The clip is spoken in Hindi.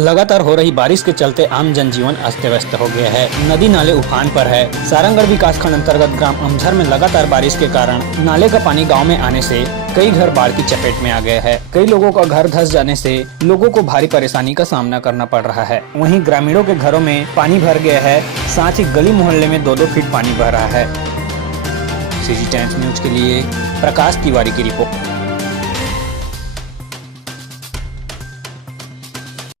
लगातार हो रही बारिश के चलते आम जनजीवन अस्त व्यस्त हो गया है। नदी नाले उफान पर है। सारंगगढ़ विकासखंड अंतर्गत ग्राम अमझर में लगातार बारिश के कारण नाले का पानी गांव में आने से कई घर बाढ़ की चपेट में आ गए हैं। कई लोगों का घर धंस जाने से लोगों को भारी परेशानी का सामना करना पड़ रहा है। वहीं ग्रामीणों के घरों में पानी भर गया है, साथ ही गली मोहल्ले में 2-2 फीट पानी बह रहा है। CG टाइम्स न्यूज के लिए प्रकाश तिवारी की रिपोर्ट।